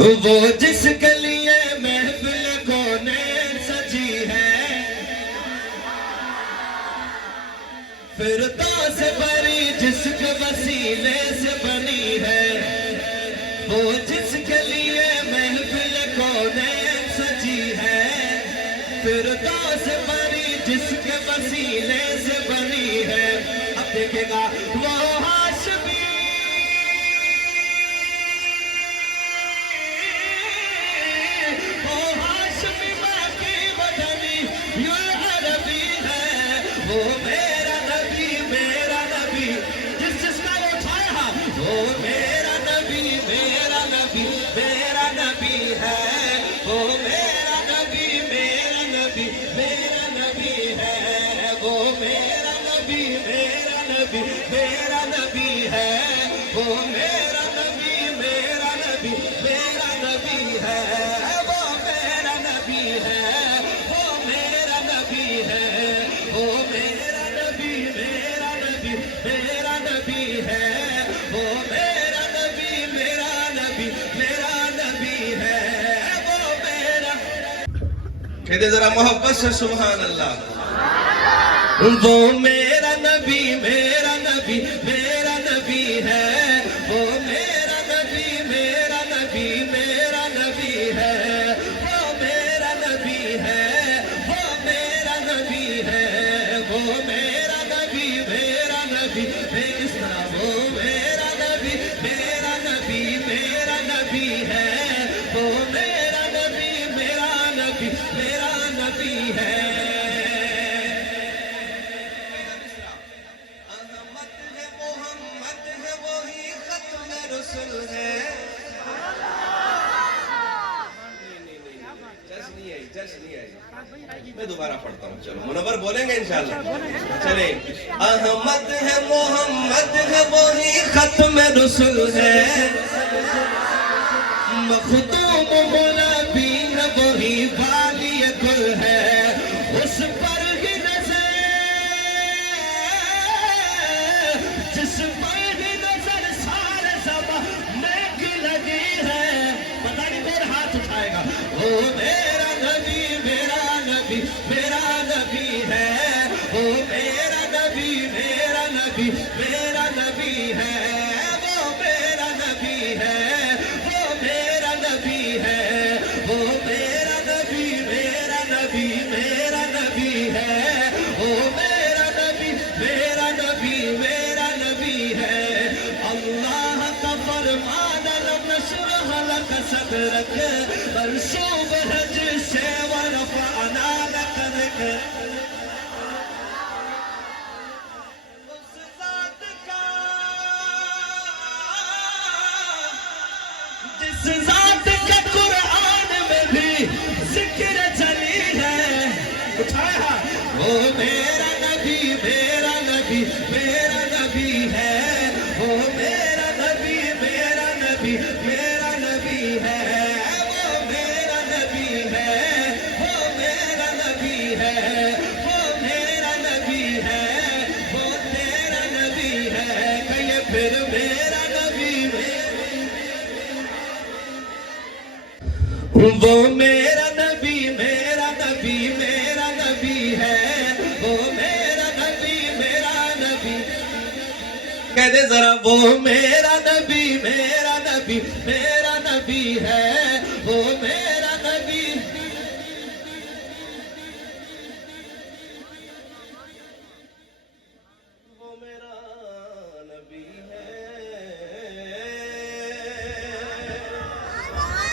وہ جس کے لیے محفل کونین سجی ہے، فردوس بری جس کے وسیلے سے بنی ہے، وہ جس کے لیے محفل کونین سجی ہے، فردوس بری جس کے وسیلے سے بنی ہے۔ اب دیکھے گا وہ ہاشمی، وہ ہاشمی باقی بدنی یہ عربی ہے، وہ میرا نبی جس جس کا وہ چھایا، وہ میرا نبی ہے، وہ میرا نبی ہے، وہ میرا نبی ہے، وہ میرا نبی ہے، وہ میرا نبی ہے، وہ میرا نبی ہے، وہ میرا نبی ہے، وہ میرا نبی ہے، وہ میرا۔ کہتے ذرا محبت سے سبحان اللہ۔ وہ میرا نبی ہے، وہ میرا نبی ہے، وہ میرا نبی ہے، وہ میرا نبی ہے، وہ میرا نبی اس طرح وہ میرا نبی ہے، وہ میرا نبی ہے۔ میں دوبارہ پڑھتا ہوں، چلو منور بولیں گے انشاءاللہ۔ چلیں، احمد ہے محمد ہے وہی ختم رسول ہے، مختوم منبی ہے وہی والی کل ہے، اس پر ہی نظر جس پر ہی نظر سارے زمانے کی لگی ہے۔ پتہ نہیں کون ہاتھ اٹھائے گا۔ وہ میرا نبی ہے، وہ میرا نبی ہے، وہ میرا نبی ہے، وہ میرا نبی ہے، وہ میرا نبی ہے، وہ میرا نبی ہے۔ اللہ کا فرمان لم نشرح لک صدرک، منسوب ہے جس سے ورفعنا لک ذکرک۔ جس ذات کا قرآن میں بھی ذکر چلی ہے، اٹھایا وہ میرا نبی ہے، وہ میرا نبی ہے، وہ میرا نبی ہے، وہ میرا نبی ہے، وہ میرا نبی ہے، وہ تیرا نبی ہے۔ کہیے پھر میرا نبی وہ میرا نبی ہے، وہ میرا نبی۔ کہہ دے ذرا وہ میرا نبی ہے، وہ میرا